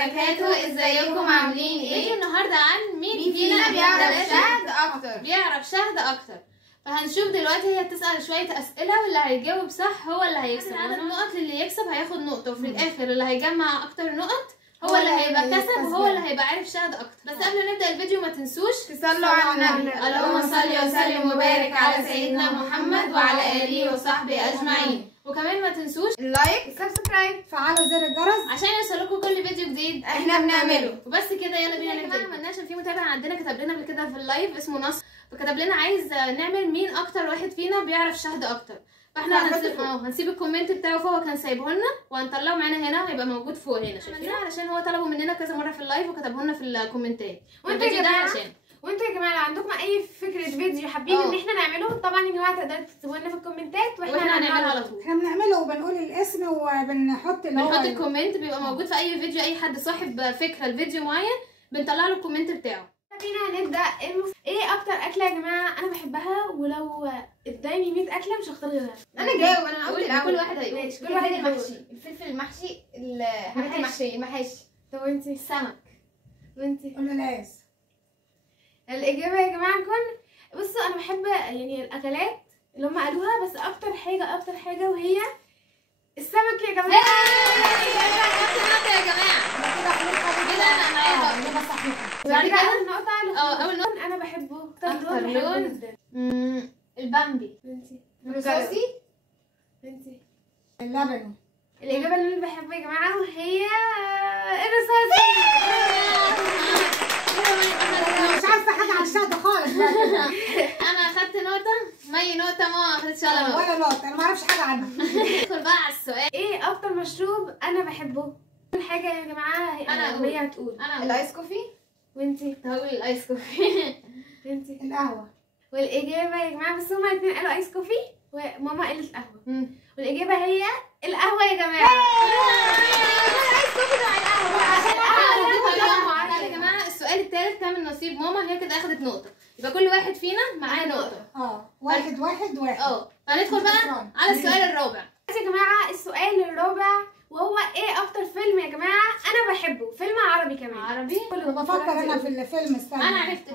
وبركاته. ازيكم عاملين ايه؟ فيديو النهارده عن مين فينا بيعرف شهد اكتر. فهنشوف دلوقتي هي بتسأل شوية أسئلة واللي هيجاوب صح هو اللي هيكسب. عدد النقط اللي يكسب هياخد نقطة، وفي الآخر اللي هيجمع أكتر نقط هو اللي هيبقى كسب وهو اللي هيبقى عارف شهد أكتر. بس قبل ما نبدأ الفيديو ما تنسوش تصلوا على النبي. اللهم صل وسلم وبارك على سيدنا محمد وعلى آله وصحبه أجمعين. وكمان ما تنسوش اللايك والسبسكرايب، فعلوا زر الجرس عشان يوصلكوا كل فيديو جديد احنا بنعمله. وبس كده. يلا بينا نبدا. ما عملناش، عشان في متابع عندنا كتب لنا قبل كده في اللايف اسمه نصر، فكتب لنا عايز نعمل مين اكتر واحد فينا بيعرف شهد اكتر. فاحنا هنسيب الكومنت بتاعه فوق، كان سايبه لنا وهنطلعه معانا هنا، هيبقى موجود فوق هنا شايفين، علشان هو طلبه مننا كذا مره في اللايف وكتبه لنا في الكومنتات. والفيديو ده عشان وانتوا يا جماعه لو عندكم اي فكره فيديو حابين ان احنا نعمله، طبعا يا جماعه تقدروا تكتبوا لنا في الكومنتات واحنا هنعمله على طول. احنا بنعمله وبنقول الاسم وبنحط بنحط الكومنت، بيبقى موجود في اي فيديو. اي حد صاحب فكره لفيديو معين بنطلع له الكومنت بتاعه. بينا نبدا. ايه اكتر اكله يا جماعه انا بحبها، ولو قدامي 100 اكله مش هختار غيرها؟ انا جاوب. انا هقول كل واحد هيقول. ماشي، كل واحد المحشي، الفلفل المحشي، الحاجات المحشيه، المحاشي. طب وانتي؟ السمك. وانتي؟ قلقاس. الاجابه يا جماعه نكون بصوا، انا بحب يعني الاكلات اللي هم قالوها، بس اكتر حاجه وهي السمك يا جماعه. يا جماعه كده انا معايا ده صحيح. بعد كده اول نقطه اول نقطه انا بحبه اكتر لون البامبي. وانتي؟ الرصاصي. وانتي؟ اللبني. الاجابه اللي انا بحبها يا جماعه وهي الرصاصي. انا مش عارفه حاجه عن الشهد خالص بقى كده. انا اخدت نقطه، مي نقطه، ما اخدتش ولا نقطه. ولا نقطه، انا ما اعرفش حاجه عنها. ندخل بقى على السؤال. ايه اكتر مشروب انا بحبه؟ اول حاجه يا جماعه أنا هي هتقول. انا الايس كوفي. وانتي؟ هقول الايس كوفي. وانتي؟ القهوه. والاجابه يا جماعه بس هما الاثنين قالوا ايس كوفي وماما قالت قهوه، والاجابه هي القهوه يا جماعه. الايس كوفي ده على القهوه. يا جماعه السؤال الثالث كان من نصيب ماما، هي كده اخدت نقطه، يبقى كل واحد فينا معاه نقطه. واحد. هندخل بقى على السؤال الرابع. يا جماعه السؤال الرابع وهو ايه اكتر فيلم يا جماعه انا بحبه؟ فيلم عربي كمان. عربي؟ بفكر انا في الفيلم. استنى، انا عرفت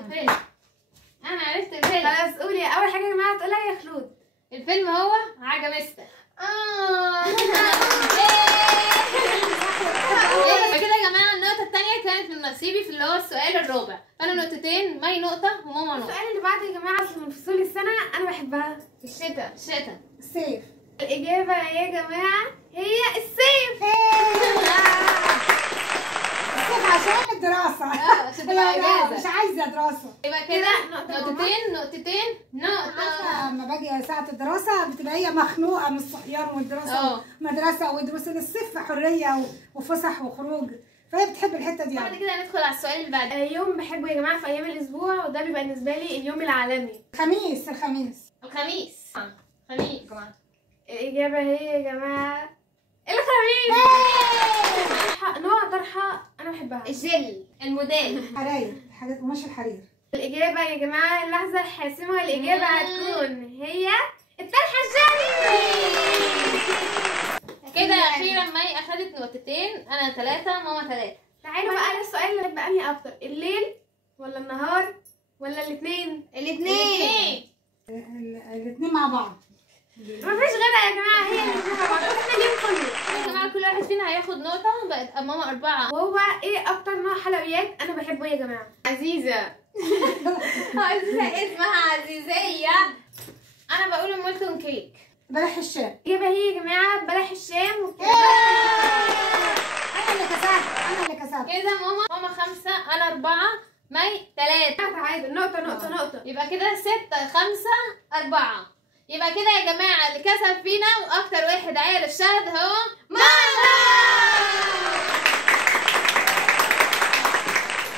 الفيلم. خلاص قولي اول حاجه يا جماعه تقولها يا خلود. الفيلم هو عجمستة. كده يا جماعه النقطه الثانيه كانت من نصيبي في اللي هو السؤال الرابع، فانا نقطتين، مي نقطه وماما نقطه. السؤال اللي بعده يا جماعه من فصول السنه انا بحبها. الشتاء. الصيف. الاجابه يا جماعه هي الصيف. الصيف عشان الدراسه. عشان تبقى اجازه، مش عايزه دراسه. يبقى كده نقطتين نقطه. لما باجي ساعه الدراسه بتبقى هي مخنوقه من الصحيان والدراسه مدرسه ودروس. الصيف حريه وفسح وخروج، فهي بتحب الحته دي. بعد كده هندخل على السؤال اللي بعده. يوم بحبه يا جماعه في ايام الاسبوع، وده بيبقى بالنسبه لي اليوم العالمي. الخميس. الخميس. الاجابه هي يا جماعه الخميس. نوع طرحه انا بحبها الجل. الموديل. حراير، حاجات قماش الحرير. الاجابه يا جماعه اللحظه الحاسمه، والاجابه هتكون هي الطرحه الجلي. كده اخيرا مي اخدت نقطتين، انا 3 ماما 3. تعالوا بقى للسؤال اللي بحب انهي اكتر، الليل ولا النهار ولا الاثنين؟ الاثنين مع بعض. مفيش غيرها يا جماعه، هي الاثنين مع بعض. احنا اليوم كله يا جماعه كل واحد فينا هياخد نقطه، بقت ماما 4. وهو ايه اكتر نوع حلويات انا بحبه يا جماعه؟ عزيزه. اسمها عزيزيه. انا بقول مولتون كيك. بلح الشام. الاجابه هي يا جماعه بلح الشام. انا اللي كسبت. كده ماما 5 انا 4 مي 3. تعادل، نقطه. يبقى كده 6 5 4. يبقى كده يا جماعه اللي كسب فينا واكتر واحد عارف شهد هو ماما.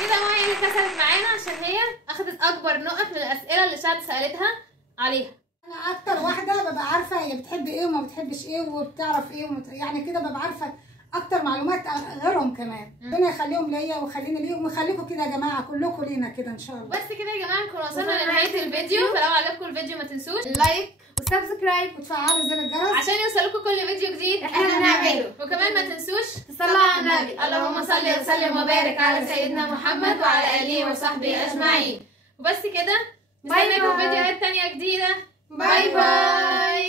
كده ماما اللي كسبت معانا عشان هي اخدت اكبر نقط من الاسئله اللي شهد سالتها عليها. انا اكتر واحده ببقى عارفه هي بتحب ايه وما بتحبش ايه وبتعرف ايه يعني كده ببقى عارفه اكتر معلومات غيرهم كمان. ربنا يخليهم ليا ويخلينا ليهم ويخليكم كده يا جماعه كلكم لينا كده ان شاء الله. بس كده يا جماعه نكون وصلنا لنهايه الفيديو. فلو عجبكم الفيديو ما تنسوش لايك وسبسكرايب وتفعلوا زر الجرس عشان يوصلكم كل فيديو جديد احنا بنعمله. وكمان ما تنسوش تصلوا على النبي. اللهم صل وسلم وبارك على سيدنا محمد وعلى اله وصحبه اجمعين. وبس كده، باي نستناكم باي. فيديوهات تانية جديدة. باي باي.